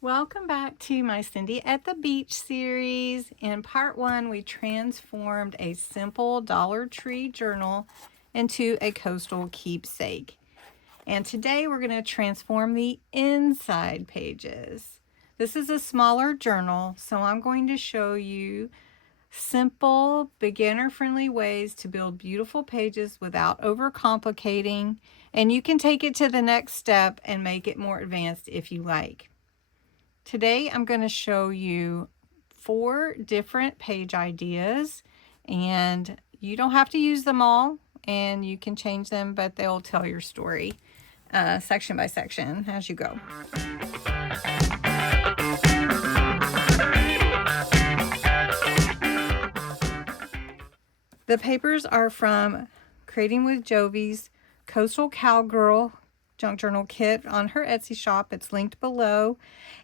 Welcome back to my Cindy at the Beach series. In part one, we transformed a simple Dollar Tree journal into a coastal keepsake. And today we're going to transform the inside pages. This is a smaller journal, so I'm going to show you simple, beginner-friendly ways to build beautiful pages without overcomplicating. And you can take it to the next step and make it more advanced if you like. Today I'm going to show you 4 different page ideas, and you don't have to use them all, and you can change them, but they'll tell your story section by section as you go. The papers are from Creating with Jovi's Coastal Cowgirl junk journal kit on her Etsy shop. It's linked below.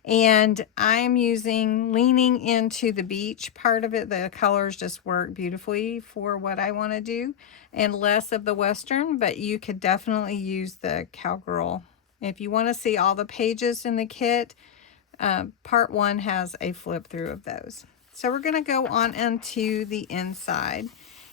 And I'm leaning into the beach part of it. The colors just work beautifully for what I want to do, and less of the Western, but you could definitely use the Cowgirl. If you want to see all the pages in the kit, part 1 has a flip through of those. So we're going to go on into the inside.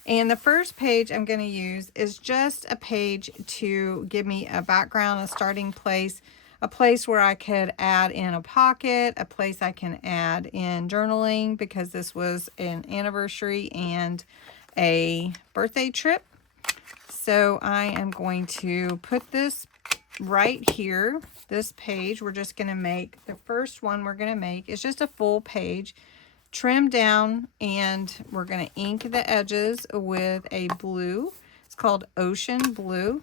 And the first page I'm going to use is just a page to give me a background, a starting place, a place where I could add in a pocket, a place I can add in journaling, because this was an anniversary and a birthday trip. So I am going to put this right here, this page. We're just going to make, the first one we're going to make is just a full page, trim down, and we're going to ink the edges with a blue. It's called Ocean Blue.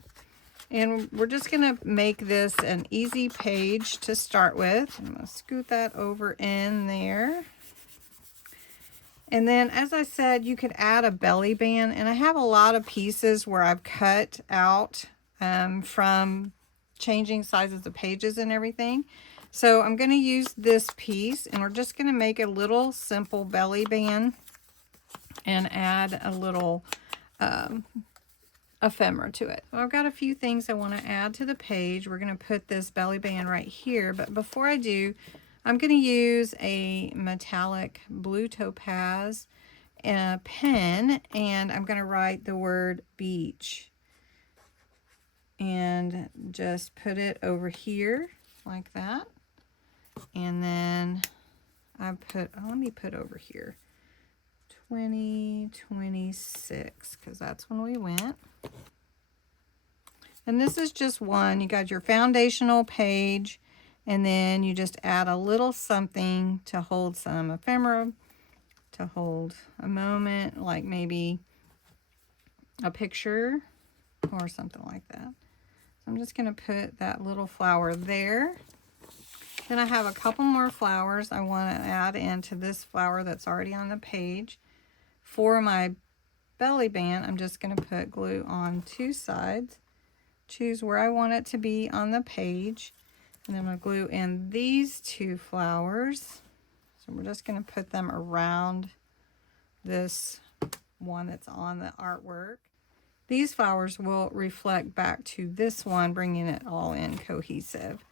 And we're just going to make this an easy page to start with. I'm going to scoot that over in there. And then, as I said, you could add a belly band. And I have a lot of pieces where I've cut out from changing sizes of pages and everything. So I'm going to use this piece, and we're just going to make a little simple belly band and add a little ephemera to it. So I've got a few things I want to add to the page. We're going to put this belly band right here, but before I do, I'm going to use a metallic blue topaz pen, and I'm going to write the word beach and just put it over here like that. And then I put, let me put over here 2026, because that's when we went. And this is just one. You got your foundational page, and then you just add a little something to hold some ephemera, to hold a moment, like maybe a picture or something like that. So I'm just going to put that little flower there. Then I have a couple more flowers I want to add into this flower that's already on the page. For my belly band, I'm just going to put glue on 2 sides. Choose where I want it to be on the page. And then I'm going to glue in these 2 flowers. So we're just going to put them around this one that's on the artwork. These flowers will reflect back to this one, bringing it all in cohesive.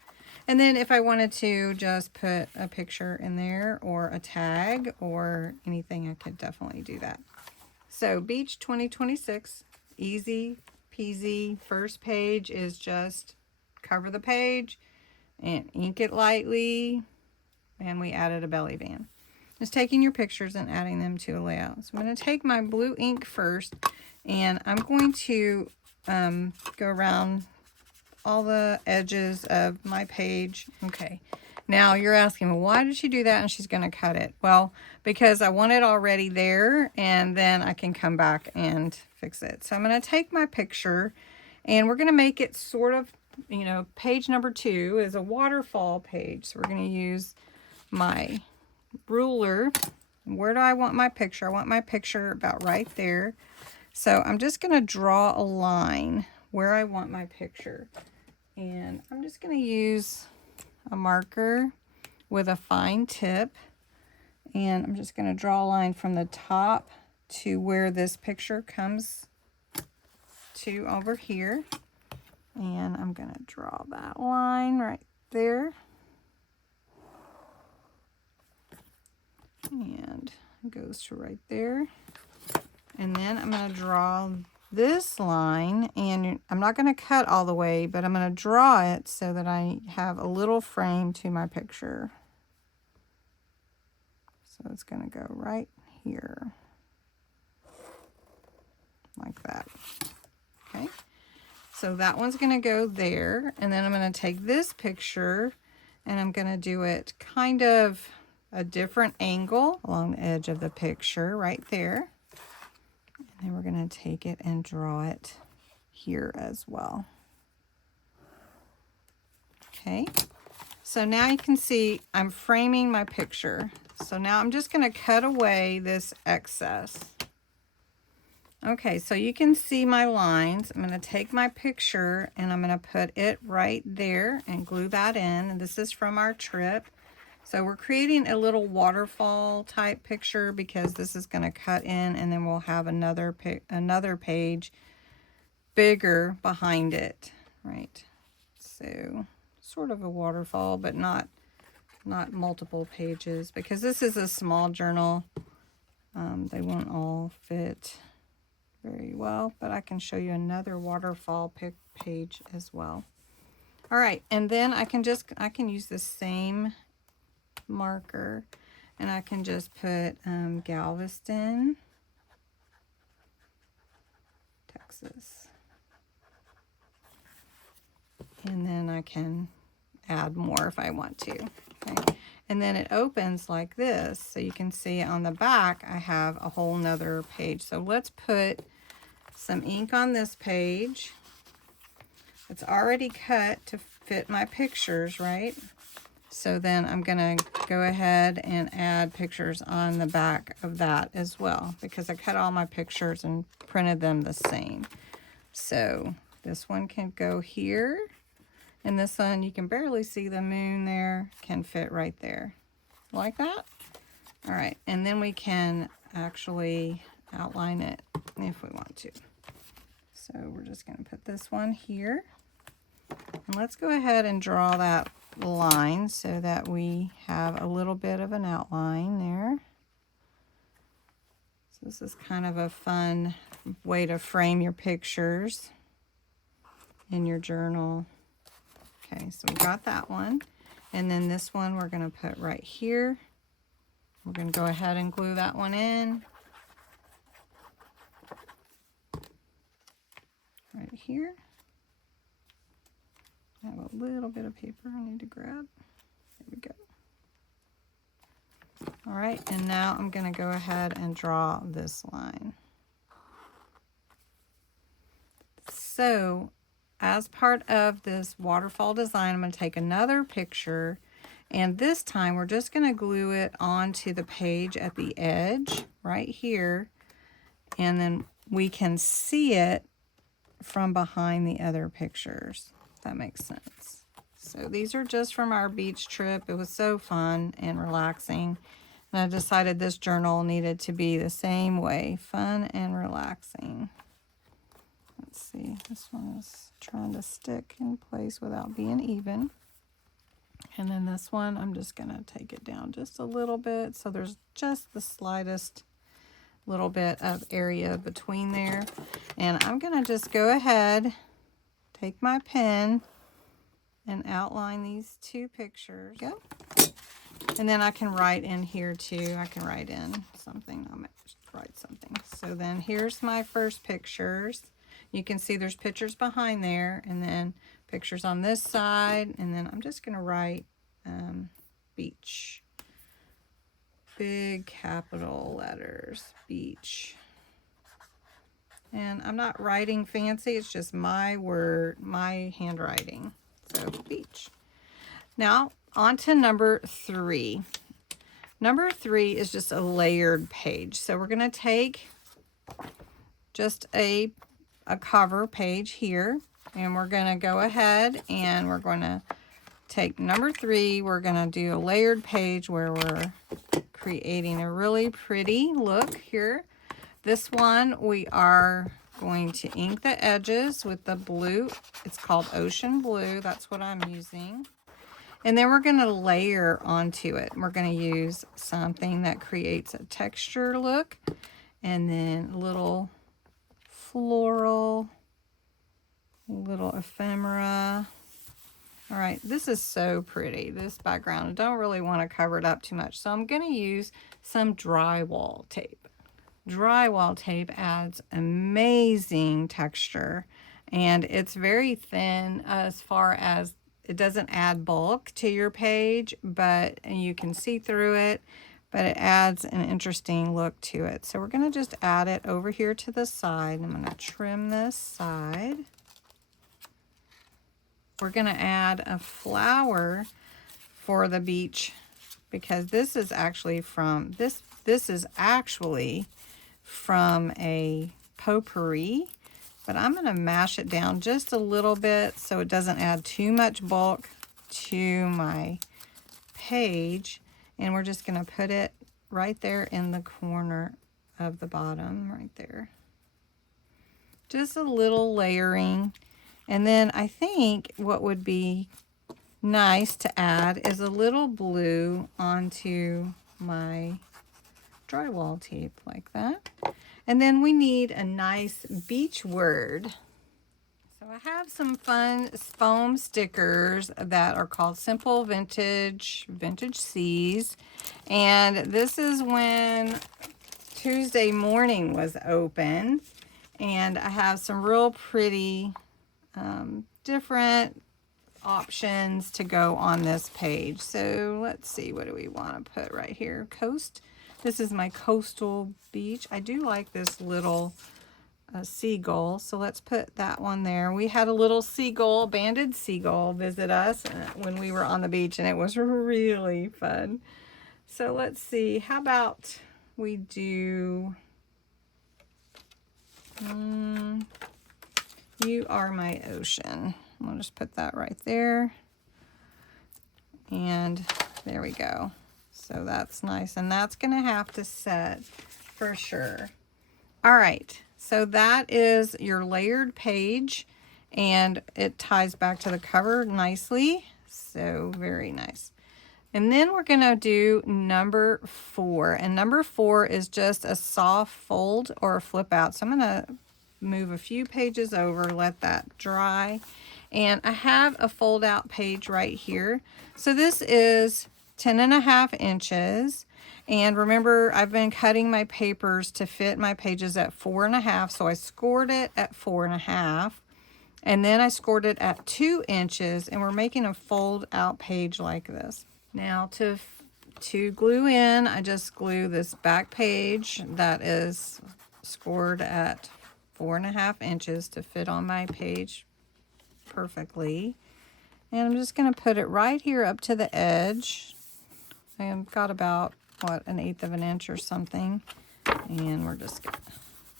And then if I wanted to just put a picture in there or a tag or anything, I could definitely do that. So Beach 2026, easy peasy. First page is just cover the page and ink it lightly. And we added a belly band. Just taking your pictures and adding them to a layout. So I'm going to take my blue ink first, and I'm going to go around all the edges of my page. Okay, now you're asking, well, why did she do that and she's going to cut it? Well, because I want it already there, and then I can come back and fix it. So I'm going to take my picture, and we're going to make it sort of, you know, page number 2 is a waterfall page. So we're going to use my ruler. Where do I want my picture? I want my picture about right there. So I'm just going to draw a line where I want my picture. And I'm just going to use a marker with a fine tip. And I'm just going to draw a line from the top to where this picture comes to over here. And I'm going to draw that line right there. It goes to right there. And then I'm going to draw this line, and I'm not going to cut all the way, but I'm going to draw it so that I have a little frame to my picture. So it's going to go right here, like that. Okay, so that one's going to go there, and then I'm going to take this picture and I'm going to do it kind of a different angle along the edge of the picture right there. And then we're going to take it and draw it here as well. Okay, so now you can see I'm framing my picture. So now I'm just going to cut away this excess. Okay, so you can see my lines. I'm going to take my picture and I'm going to put it right there and glue that in. And this is from our trip. So we're creating a little waterfall type picture because this is going to cut in, and then we'll have another page bigger behind it, right? So sort of a waterfall, but not multiple pages, because this is a small journal. They won't all fit very well, but I can show you another waterfall page as well. All right, and then I can use the same marker, and I can just put Galveston, Texas, and then I can add more if I want to. Okay, and then it opens like this, so you can see on the back I have a whole nother page. So let's put some ink on this page. It's already cut to fit my pictures, right? So then I'm going to go ahead and add pictures on the back of that as well, because I cut all my pictures and printed them the same. So this one can go here, and this one, you can barely see the moon there, can fit right there, like that. All right, and then we can actually outline it if we want to. So we're just going to put this one here, and let's go ahead and draw that line so that we have a little bit of an outline there. So this is kind of a fun way to frame your pictures in your journal. Okay, so we got that one, and then this one we're going to put right here. We're going to go ahead and glue that one in right here. I have a little bit of paper I need to grab. There we go. All right, and now I'm going to go ahead and draw this line. So as part of this waterfall design, I'm going to take another picture, and this time we're just going to glue it onto the page at the edge right here, and then we can see it from behind the other pictures. That makes sense. So these are just from our beach trip. It was so fun and relaxing, and I decided this journal needed to be the same way, fun and relaxing. Let's see, this one is trying to stick in place without being even, and then this one I'm just going to take it down just a little bit so there's just the slightest little bit of area between there. And I'm going to just go ahead, take my pen, and outline these two pictures. Go. And then I can write in here too. I can write in something. I'm going to write something. So then here's my first pictures. You can see there's pictures behind there, and then pictures on this side. And then I'm just going to write beach. Big capital letters, beach. And I'm not writing fancy, it's just my word, my handwriting. So beach. Now on to number 3. Number 3 is just a layered page. So we're going to take just a cover page here, and we're going to go ahead and we're going to take number 3. We're going to do a layered page where we're creating a really pretty look here. This one we are going to ink the edges with the blue. It's called Ocean Blue. That's what I'm using. And then we're going to layer onto it. We're going to use something that creates a texture look, and then a little floral, little ephemera. All right, this is so pretty, this background. I don't really want to cover it up too much, so I'm going to use some drywall tape. Drywall tape adds amazing texture, and it's very thin as far as it doesn't add bulk to your page, but you can see through it, but it adds an interesting look to it. So we're going to just add it over here to the side. I'm going to trim this side. We're going to add a flower for the beach, because this is actually from this is actually from a potpourri, but I'm going to mash it down just a little bit so it doesn't add too much bulk to my page. And we're just going to put it right there in the corner of the bottom, right there. Just a little layering. And then I think what would be nice to add is a little blue onto my drywall tape like that. And then we need a nice beach word. So I have some fun foam stickers that are called Simple Vintage Seas. And this is when Tuesday morning was open. And I have some real pretty different options to go on this page. So let's see, what do we want to put right here? Coast. This is my coastal beach. I do like this little seagull, so let's put that one there. We had a little seagull, banded seagull, visit us when we were on the beach, and it was really fun. So let's see, how about we do You Are My Ocean. I'll just put that right there. And there we go. So that's nice. And that's going to have to set for sure. All right. So that is your layered page. And it ties back to the cover nicely. So very nice. And then we're going to do number 4. And number 4 is just a soft fold or a flip out. So I'm going to move a few pages over, let that dry. And I have a fold out page right here. So this is 10.5 inches. And remember, I've been cutting my papers to fit my pages at 4.5. So I scored it at 4.5. And then I scored it at 2 inches. And we're making a fold out page like this. Now to glue in, I just glue this back page that is scored at 4.5 inches to fit on my page perfectly. And I'm just going to put it right here up to the edge. I've got about, what, 1/8 of an inch or something. And we're just going to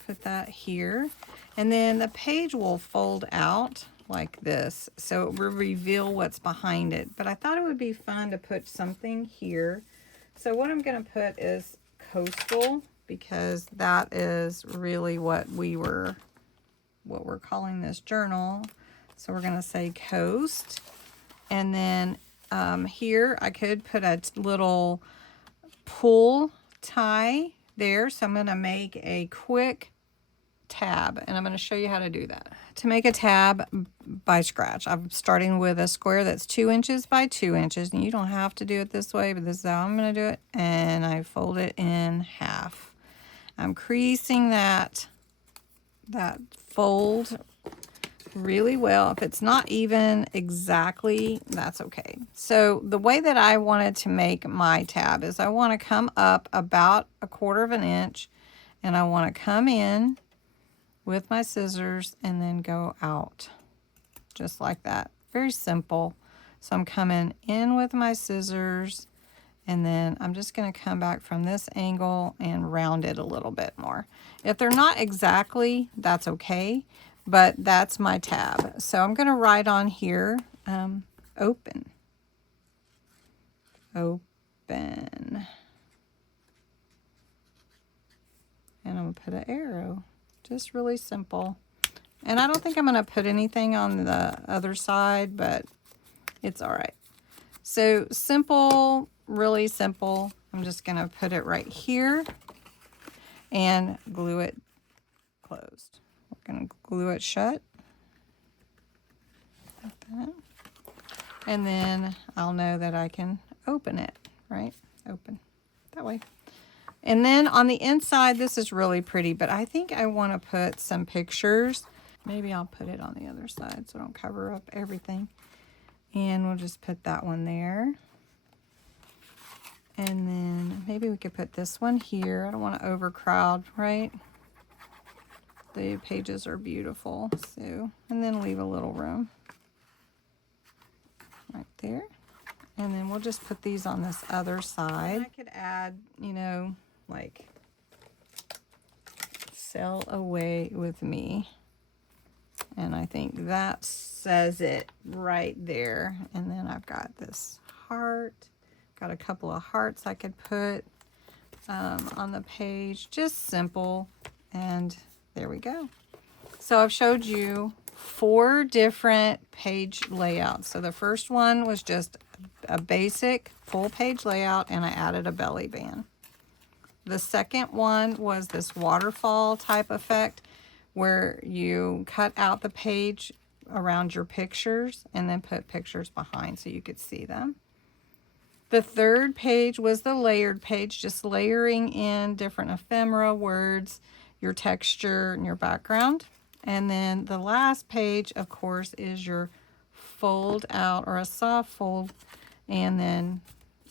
put that here. And then the page will fold out like this, so it will reveal what's behind it. But I thought it would be fun to put something here. So what I'm going to put is coastal, because that is really what we're calling this journal. So we're going to say coast. And then here I could put a little pull tie there. So I'm going to make a quick tab, and I'm going to show you how to do that. To make a tab by scratch, I'm starting with a square that's 2 inches by 2 inches, and you don't have to do it this way, but this is how I'm going to do it. And I fold it in half. I'm creasing that fold really well. If it's not even exactly, that's okay. So the way that I wanted to make my tab is I want to come up about 1/4 of an inch, and I want to come in with my scissors and then go out just like that. Very simple. So I'm coming in with my scissors, and then I'm just going to come back from this angle and round it a little bit more. If they're not exactly, that's okay, but that's my tab. So I'm going to write on here, open. And I'm going to put an arrow. Just really simple. And I don't think I'm going to put anything on the other side, but it's all right. So simple, really simple. I'm just going to put it right here and glue it closed. We're going to glue it shut. Like that. And then I'll know that I can open it, right? Open that way. And then on the inside, this is really pretty, but I think I want to put some pictures. Maybe I'll put it on the other side so I don't cover up everything. And we'll just put that one there. And then maybe we could put this one here. I don't want to overcrowd, right? The pages are beautiful. So, and then leave a little room right there. And then we'll just put these on this other side. And I could add, you know, like, sail away with me. And I think that says it right there. And then I've got this heart. Got a couple of hearts I could put on the page. Just simple. And there we go. So I've showed you 4 different page layouts. So the first one was just a basic full page layout, and I added a belly band. The second one was this waterfall type effect, where you cut out the page around your pictures and then put pictures behind so you could see them. The third page was the layered page, just layering in different ephemera, words, your texture, and your background. And then the last page, of course, is your fold out or a soft fold. And then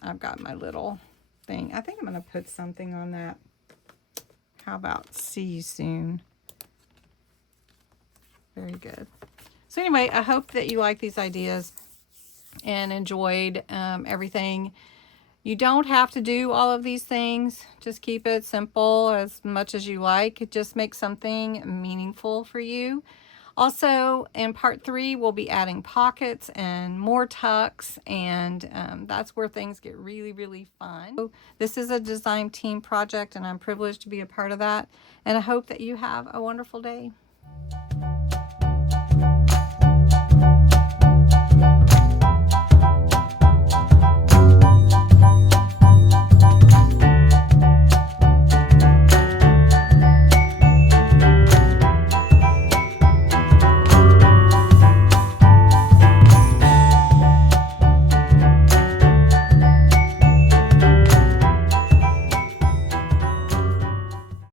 I've got my little thing. I think I'm going to put something on that. How about see you soon? Very good. So anyway, I hope that you like these ideas and enjoyed everything. You don't have to do all of these things. Just keep it simple as much as you like. Just make something meaningful for you. Also, in part 3, we'll be adding pockets and more tucks, and that's where things get really, really fun. So this is a design team project, and I'm privileged to be a part of that. And I hope that you have a wonderful day.